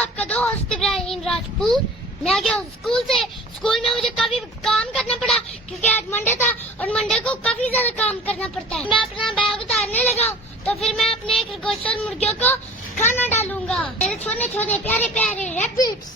आपका दोस्त इब्राहिम राजपूत। मैं आ गया हूँ स्कूल से। स्कूल में मुझे काफी काम करना पड़ा क्योंकि आज मंडे था और मंडे को काफी ज्यादा काम करना पड़ता है। मैं अपना बैग उतारने लगा हूँ तो फिर मैं अपने खरगोश और मुर्गियों को खाना डालूंगा। मेरे छोटे छोटे प्यारे प्यारे रैबिट्स।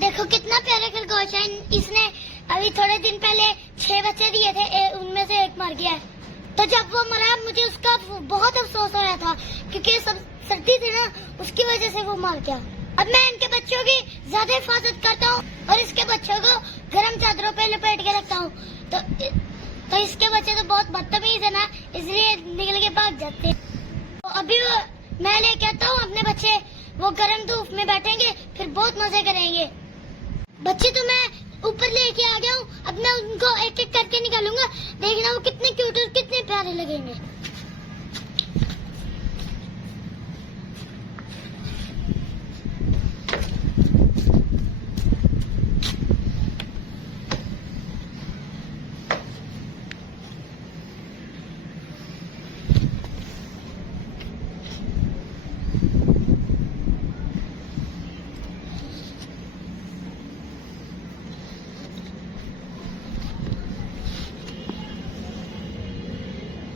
देखो कितना प्यारा खरगोश है। इसने अभी थोड़े दिन पहले 6 बच्चे दिए थे, उनमें से एक मर गया है। तो जब वो मरा मुझे उसका बहुत अफसोस हो रहा था क्योंकि सब सर्दी थी ना, उसकी वजह से वो मर गया। अब मैं इनके बच्चों की ज्यादा हिफाजत करता हूँ और इसके बच्चों को गर्म चादरों पे लपेट के रखता हूँ। तो इसके बच्चे तो बहुत बदतमीज है ना, इसलिए निकल के भाग जाते हैं। तो अभी मैं लेके आता हूँ अपने बच्चे, वो गर्म धूप में बैठेंगे, फिर बहुत मजे करेंगे। बच्चे तो मैं ऊपर लेके आ गया हूँ, अब मैं उनको एक एक करके निकालूंगा। देखना वो कितने क्यूट और कितने प्यारे लगेंगे।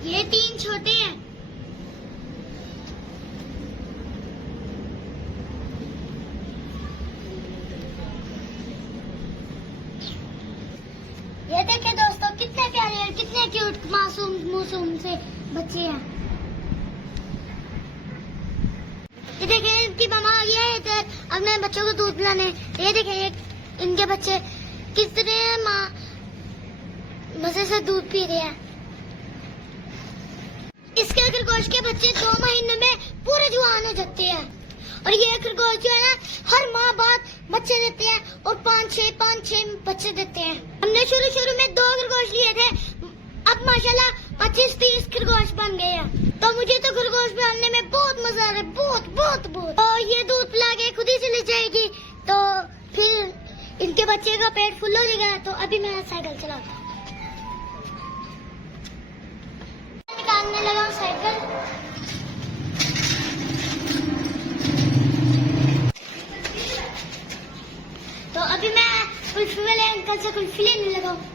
ये 3 छोटे हैं। ये देखे दोस्तों कितने प्यारे और कितने क्यूट मासूम से बच्चे हैं। ये देखें इनकी मामा आ गया है इधर अपने बच्चों को दूध पिलाने। ये देखें इनके बच्चे कितने मजे से दूध पी रहे हैं। इसके खरगोश के बच्चे 2 महीनों में पूरे जवान हो जाते हैं और ये खरगोश जो है ना हर माह बाद बच्चे देते हैं और 5-6 बच्चे देते हैं। हमने शुरू में 2 खरगोश लिए थे, अब माशाल्लाह 25-30 खरगोश बन गए हैं। तो मुझे तो खरगोश पालने में बहुत मजा आ रहा है, बहुत। तो ये दूध पिला के खुद ही चली जाएगी तो फिर इनके बच्चे का पेट फुल हो जाएगा। तो अभी मैं साइकिल चलाता हूँ, निकालने लगा हूँ साइकिल। तो अभी मैं कुल्फी वाले अंकल से कुल्फी लेने लगा हूँ।